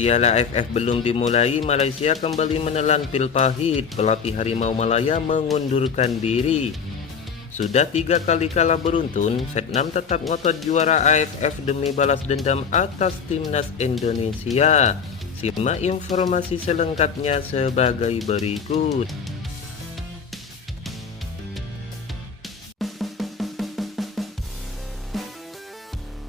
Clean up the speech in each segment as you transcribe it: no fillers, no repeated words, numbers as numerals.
Piala AFF belum dimulai, Malaysia kembali menelan pil pahit. Pelatih Harimau Malaya mengundurkan diri. Sudah 3 kali kalah beruntun, Vietnam tetap ngotot juara AFF demi balas dendam atas timnas Indonesia. Simak informasi selengkapnya sebagai berikut.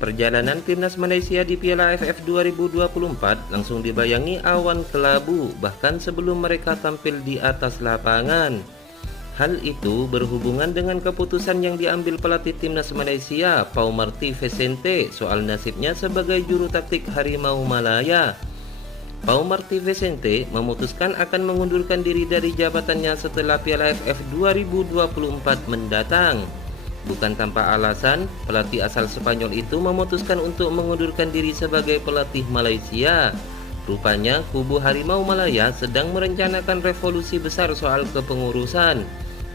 Perjalanan timnas Malaysia di Piala AFF 2024 langsung dibayangi awan kelabu bahkan sebelum mereka tampil di atas lapangan. Hal itu berhubungan dengan keputusan yang diambil pelatih timnas Malaysia, Pau Marty Vicente, soal nasibnya sebagai juru taktik Harimau Malaya. Pau Marty Vicente memutuskan akan mengundurkan diri dari jabatannya setelah Piala AFF 2024 mendatang. Bukan tanpa alasan, pelatih asal Spanyol itu memutuskan untuk mengundurkan diri sebagai pelatih Malaysia. Rupanya kubu Harimau Malaya sedang merencanakan revolusi besar soal kepengurusan.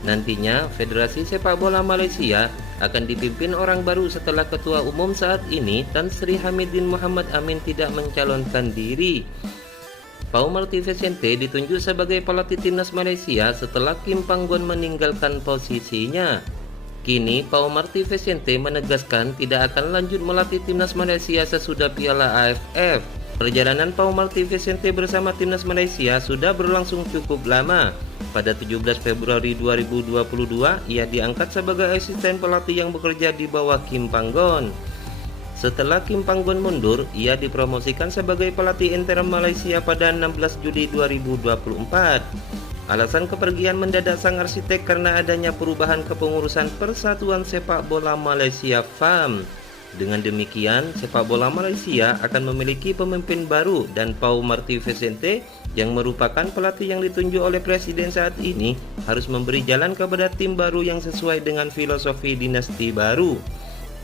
Nantinya Federasi Sepak Bola Malaysia akan dipimpin orang baru setelah Ketua Umum saat ini Tan Sri Hamidin Mohamad Amin tidak mencalonkan diri. Pau Marty Vicente ditunjuk sebagai pelatih timnas Malaysia setelah Kim Panggon meninggalkan posisinya. Kini Pau Marty Vicente menegaskan tidak akan lanjut melatih timnas Malaysia sesudah Piala AFF. Perjalanan Pau Marty Vicente bersama timnas Malaysia sudah berlangsung cukup lama. Pada 17 Februari 2022, ia diangkat sebagai asisten pelatih yang bekerja di bawah Kim Panggon. Setelah Kim Panggon mundur, ia dipromosikan sebagai pelatih interim Malaysia pada 16 Juli 2024. Alasan kepergian mendadak sang arsitek karena adanya perubahan kepengurusan Persatuan Sepak Bola Malaysia (FAM). Dengan demikian, sepak bola Malaysia akan memiliki pemimpin baru dan Pau Marty Vicente yang merupakan pelatih yang ditunjuk oleh presiden saat ini harus memberi jalan kepada tim baru yang sesuai dengan filosofi dinasti baru.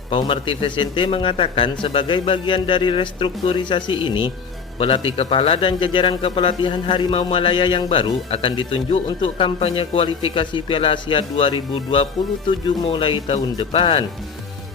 Pau Marty Vicente mengatakan sebagai bagian dari restrukturisasi ini, pelatih kepala dan jajaran kepelatihan Harimau Malaya yang baru akan ditunjuk untuk kampanye kualifikasi Piala Asia 2027 mulai tahun depan.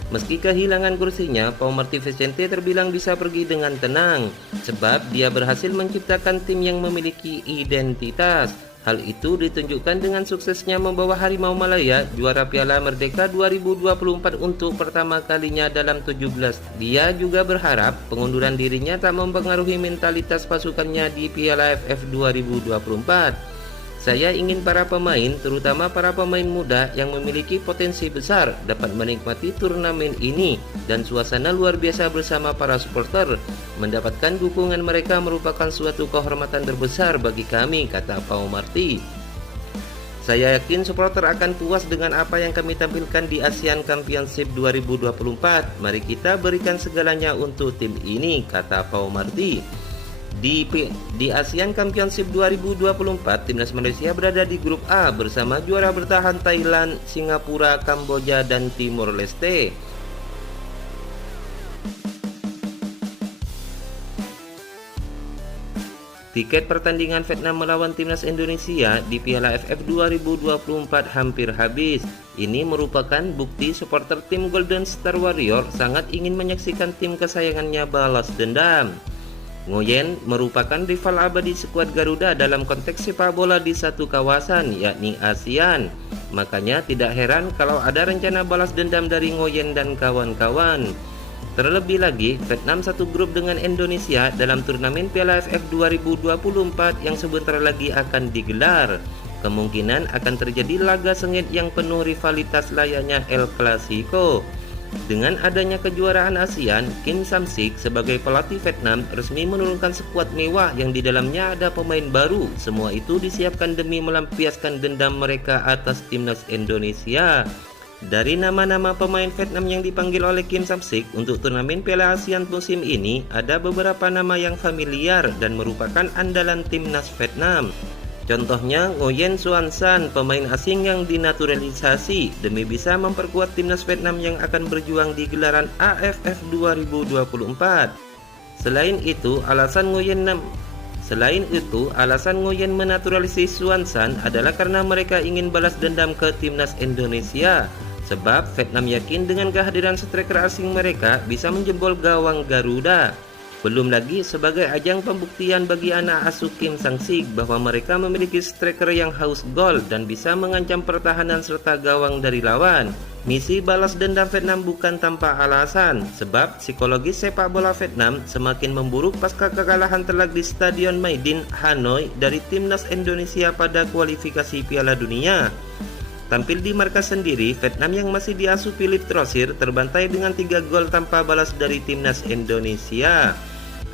Meski kehilangan kursinya, Pau Marty Vicente terbilang bisa pergi dengan tenang, sebab dia berhasil menciptakan tim yang memiliki identitas. Hal itu ditunjukkan dengan suksesnya membawa Harimau Malaya juara Piala Merdeka 2024 untuk pertama kalinya dalam 17. Dia juga berharap pengunduran dirinya tak mempengaruhi mentalitas pasukannya di Piala AFF 2024. Saya ingin para pemain, terutama para pemain muda yang memiliki potensi besar, dapat menikmati turnamen ini dan suasana luar biasa bersama para supporter. Mendapatkan dukungan mereka merupakan suatu kehormatan terbesar bagi kami, kata Pau Marty. Saya yakin supporter akan puas dengan apa yang kami tampilkan di ASEAN Championship 2024. Mari kita berikan segalanya untuk tim ini, kata Pau Marty. Di ASEAN Championship 2024, timnas Malaysia berada di grup A bersama juara bertahan Thailand, Singapura, Kamboja, dan Timor Leste. Tiket pertandingan Vietnam melawan timnas Indonesia di Piala AFF 2024 hampir habis. Ini merupakan bukti supporter tim Golden Star Warrior sangat ingin menyaksikan tim kesayangannya balas dendam. Nguyen merupakan rival abadi skuad Garuda dalam konteks sepak bola di satu kawasan, yakni ASEAN. Makanya tidak heran kalau ada rencana balas dendam dari Nguyen dan kawan-kawan. Terlebih lagi, Vietnam satu grup dengan Indonesia dalam turnamen Piala AFF 2024 yang sebentar lagi akan digelar. Kemungkinan akan terjadi laga sengit yang penuh rivalitas layaknya El Clasico. Dengan adanya kejuaraan ASEAN, Kim Sam-sik sebagai pelatih Vietnam resmi menurunkan skuad mewah yang di dalamnya ada pemain baru. Semua itu disiapkan demi melampiaskan dendam mereka atas timnas Indonesia. Dari nama-nama pemain Vietnam yang dipanggil oleh Kim Sam-sik untuk turnamen Piala ASEAN musim ini, ada beberapa nama yang familiar dan merupakan andalan timnas Vietnam. Contohnya Nguyen Xuan San, pemain asing yang dinaturalisasi demi bisa memperkuat timnas Vietnam yang akan berjuang di gelaran AFF 2024. Selain itu, alasan Nguyen menaturalisasi Xuan San adalah karena mereka ingin balas dendam ke timnas Indonesia. Sebab Vietnam yakin dengan kehadiran striker asing mereka bisa menjebol gawang Garuda. Belum lagi sebagai ajang pembuktian bagi anak asuh Kim Sang-sik bahwa mereka memiliki striker yang haus gol dan bisa mengancam pertahanan serta gawang dari lawan. Misi balas dendam Vietnam bukan tanpa alasan, sebab psikologis sepak bola Vietnam semakin memburuk pasca kekalahan telak di Stadion Maidin, Hanoi dari timnas Indonesia pada kualifikasi Piala Dunia. Tampil di markas sendiri, Vietnam yang masih diasuh Philip Trosir terbantai dengan 3 gol tanpa balas dari timnas Indonesia.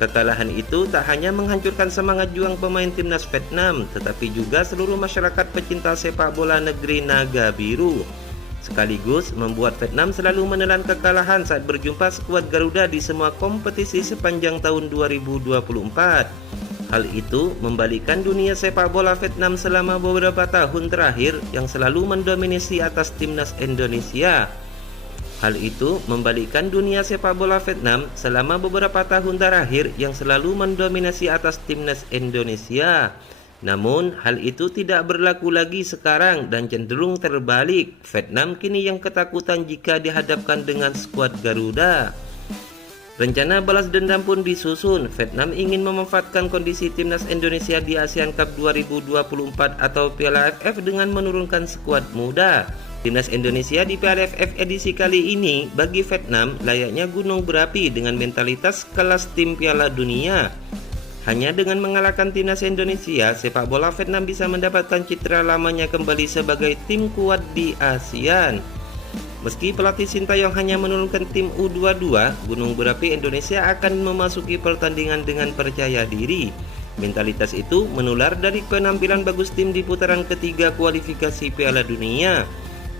Kekalahan itu tak hanya menghancurkan semangat juang pemain timnas Vietnam, tetapi juga seluruh masyarakat pecinta sepak bola negeri Naga Biru. Sekaligus membuat Vietnam selalu menelan kekalahan saat berjumpa skuad Garuda di semua kompetisi sepanjang tahun 2024. Hal itu membalikkan dunia sepak bola Vietnam selama beberapa tahun terakhir yang selalu mendominasi atas timnas Indonesia. Hal itu membalikkan dunia sepak bola Vietnam selama beberapa tahun terakhir yang selalu mendominasi atas timnas Indonesia. Namun, hal itu tidak berlaku lagi sekarang dan cenderung terbalik. Vietnam kini yang ketakutan jika dihadapkan dengan skuad Garuda. Rencana balas dendam pun disusun. Vietnam ingin memanfaatkan kondisi timnas Indonesia di ASEAN Cup 2024 atau Piala AFF dengan menurunkan skuad muda. Timnas Indonesia di Piala AFF edisi kali ini bagi Vietnam layaknya gunung berapi dengan mentalitas kelas tim Piala Dunia. Hanya dengan mengalahkan timnas Indonesia, sepak bola Vietnam bisa mendapatkan citra lamanya kembali sebagai tim kuat di ASEAN. Meski pelatih Sintayong hanya menurunkan tim U22, gunung berapi Indonesia akan memasuki pertandingan dengan percaya diri. Mentalitas itu menular dari penampilan bagus tim di putaran ketiga kualifikasi Piala Dunia.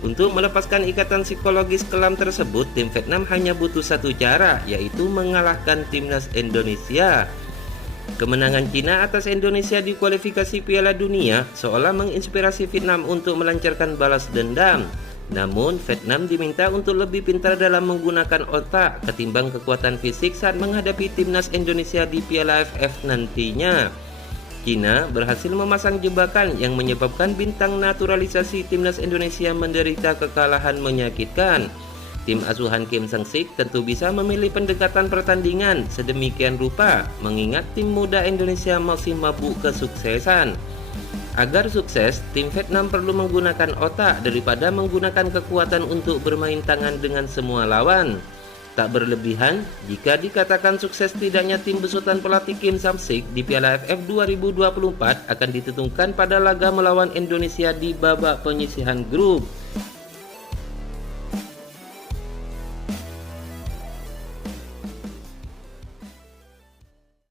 Untuk melepaskan ikatan psikologis kelam tersebut, tim Vietnam hanya butuh satu cara, yaitu mengalahkan timnas Indonesia. Kemenangan Cina atas Indonesia di kualifikasi Piala Dunia seolah menginspirasi Vietnam untuk melancarkan balas dendam. Namun, Vietnam diminta untuk lebih pintar dalam menggunakan otak ketimbang kekuatan fisik saat menghadapi timnas Indonesia di Piala AFF nantinya. Cina berhasil memasang jebakan yang menyebabkan bintang naturalisasi timnas Indonesia menderita kekalahan menyakitkan. Tim asuhan Kim Sang-sik tentu bisa memilih pendekatan pertandingan sedemikian rupa, mengingat tim muda Indonesia masih mabuk kesuksesan. Agar sukses, tim Vietnam perlu menggunakan otak daripada menggunakan kekuatan untuk bermain tangan dengan semua lawan. Tak berlebihan jika dikatakan sukses tidaknya tim besutan pelatih Kim Sang-sik di Piala AFF 2024 akan ditentukan pada laga melawan Indonesia di babak penyisihan grup.